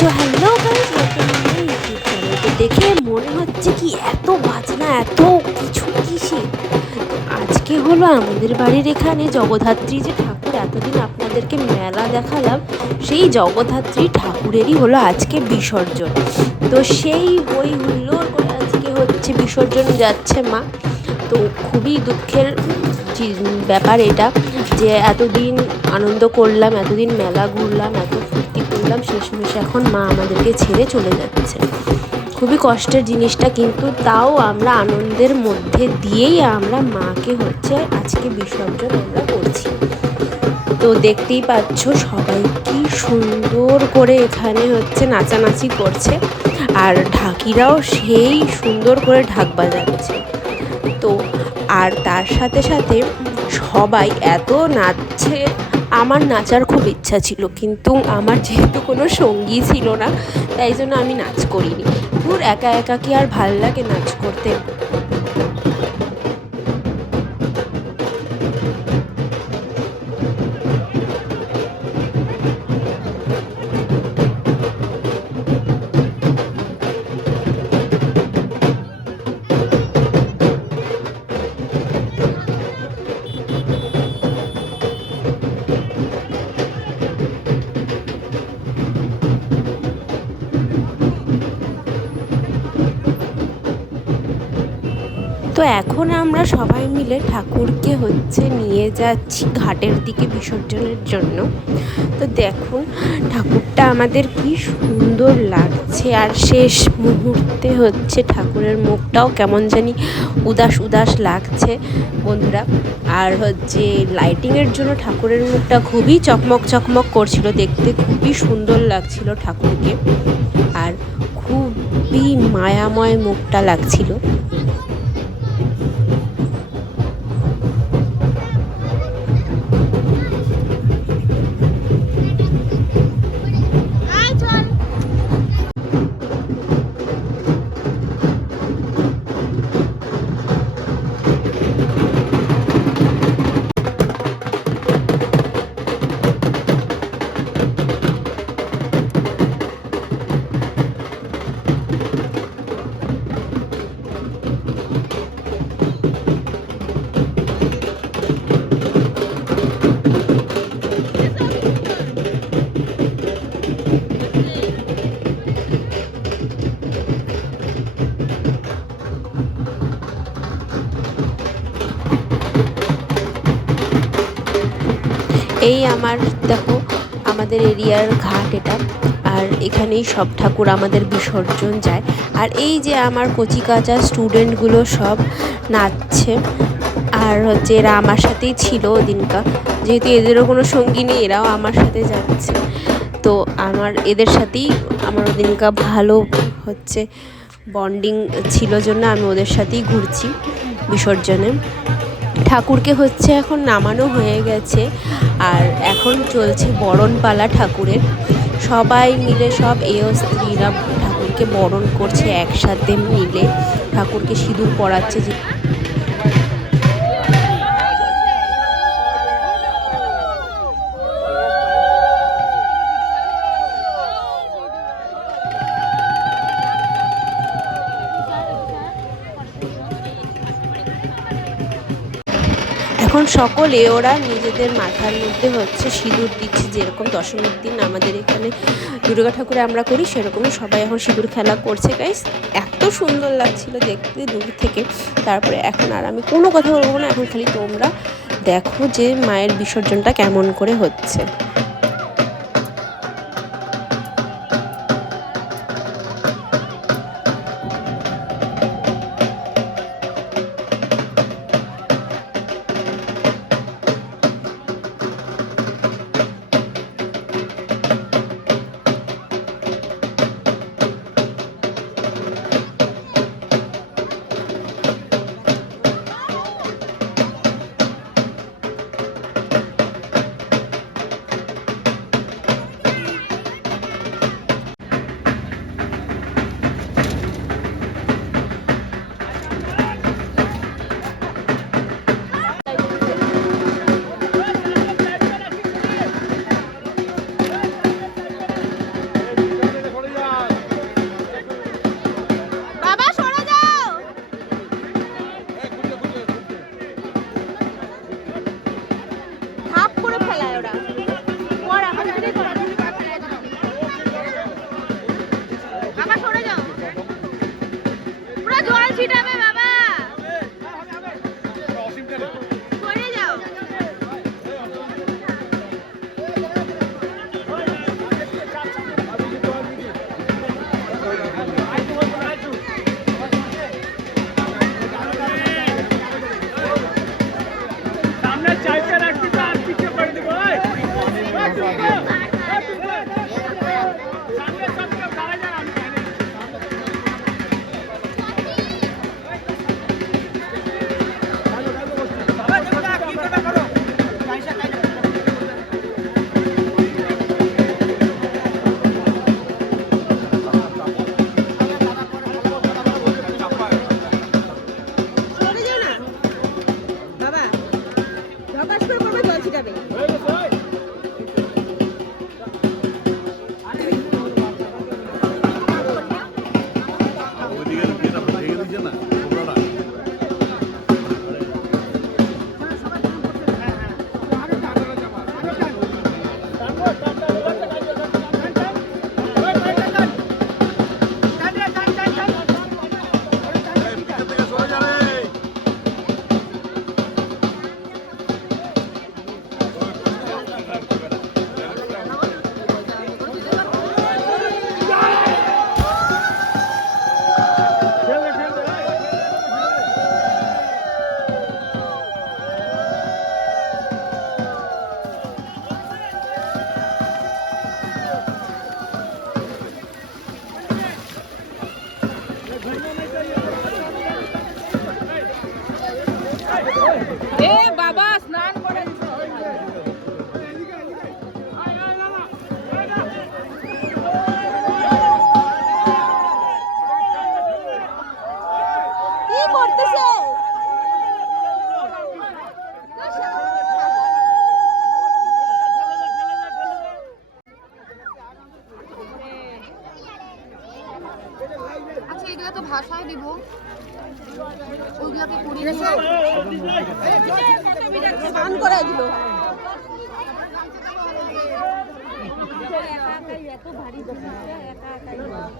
So hello guys, welcome to my YouTube channel. তো দেখে মনে হচ্ছে কি এত বাজনা, এত কিছু কিসে। তো আজকে হলো আমাদের বাড়ির এখানে জগদ্ধাত্রী যে ঠাকুর, এতদিন আপনাদেরকে মেলা দেখালাম, সেই জগদ্ধাত্রী ঠাকুরেরই হলো আজকে বিসর্জন। তো সেই হই হুল্লোড় করে আজকে হচ্ছে বিসর্জন যাচ্ছে মা। তো খুবই দুঃখের ব্যাপার এটা, যে এতদিন আনন্দ করলাম, এতদিন মেলা ঘুরলাম, এত ফুর্তি করলাম, শেষমেশ এখন মা আমাদেরকে ছেড়ে চলে যাচ্ছে। খুবই কষ্টের জিনিসটা, কিন্তু তাও আমরা আনন্দের মধ্যে দিয়েই আমরা মাকে হচ্ছে আজকে বিসর্জন আমরা করছি। তো দেখতেই পাচ্ছ সবাই কি সুন্দর করে এখানে হচ্ছে নাচানাচি করছে, আর ঢাকিরাও সেই সুন্দর করে ঢাক বাজাচ্ছে। তো আর তার সাথে সাথে সবাই এত নাচছে, আমার নাচার খুব ইচ্ছা ছিল, কিন্তু আমার যেহেতু কোনো সঙ্গী ছিল না, তাই জন্য আমি নাচ করিনি। দূর, একা একা কি আর ভাল লাগে নাচ করতে। তো এখন আমরা সবাই মিলে ঠাকুরকে হচ্ছে নিয়ে যাচ্ছি ঘাটের দিকে বিসর্জনের জন্য। তো দেখুন ঠাকুরটা আমাদের কি সুন্দর লাগছে, আর শেষ মুহূর্তে হচ্ছে ঠাকুরের মুখটাও কেমন জানি উদাস উদাস লাগছে বন্ধুরা। আর হচ্ছে লাইটিংয়ের জন্য ঠাকুরের মুখটা খুবই চকমক চকমক করছিল, দেখতে খুবই সুন্দর লাগছিল ঠাকুরকে, আর খুবই মায়াময় মুখটা লাগছিল। এই আমার দেখো, আমাদের এরিয়ার ঘাট এটা, আর এখানেই সব ঠাকুর আমাদের বিসর্জন যায়। আর এই যে আমার কচিকাঁচা স্টুডেন্টগুলো সব নাচছে, আর হচ্ছে এরা আমার সাথেই ছিল ওদিনকা, যেহেতু এদেরও কোনো সঙ্গী নেই, এরাও আমার সাথে যাচ্ছে। তো আমার এদের সাথেই আমার ওদিনকা ভালো হচ্ছে বন্ডিং ছিল, জন্য আমি ওদের সাথেই ঘুরছি বিসর্জনে। ঠাকুরকে হচ্ছে এখন নামানো হয়ে গেছে, আর এখন চলছে বরণপালা ঠাকুরের। সবাই মিলে সব স্ত্রীরা ঠাকুরকে বরণ করছে একসাথে মিলে, ঠাকুরকে সিঁদুর পরাচ্ছে। এখন সকলে ওরা নিজেদের মাথার মধ্যে হচ্ছে সিঁদুর দিচ্ছে, যেরকম দশমীর দিন আমাদের এখানে দুর্গা ঠাকুরে আমরা করি, সেরকমই সবাই এখন সিঁদুর খেলা করছে গাইস। এত সুন্দর লাগছিল দেখতে দূর থেকে। তারপরে এখন আর আমি কোনো কথা বলবো না, এখন খালি তোমরা দেখো যে মায়ের বিসর্জনটা কেমন করে হচ্ছে। এ বাবা স্নান করে কি করতেছে? আচ্ছা এগুলো তো ভাষায় দিব ওইগুলোকে করি স্নান করে দিল।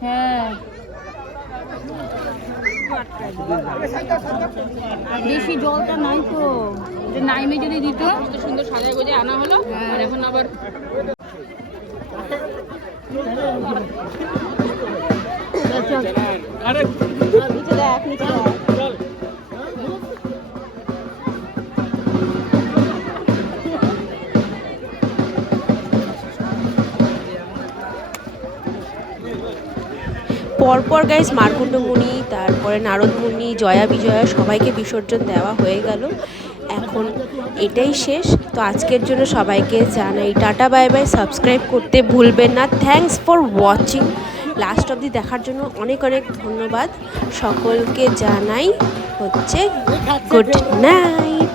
হ্যাঁ বেশি জলটা নাই তো নাইমে যদি দিত সুন্দর সাজায় গোজে আনা হলো আর এখন আবার নিচে দেখ, নিচে দেখ। পরপর গাইস মার্কুণ্ডমণি, তারপরে নারদমণি, জয়া বিজয়া সবাইকে বিসর্জন দেওয়া হয়ে গেল। এখন এটাই শেষ। তো আজকের জন্য সবাইকে জানাই টাটা বাই বাই। সাবস্ক্রাইব করতে ভুলবেন না। Thanks for watching. লাস্ট অবধি দেখার জন্য অনেক অনেক ধন্যবাদ সকলকে জানাই হচ্ছে গুড নাইট।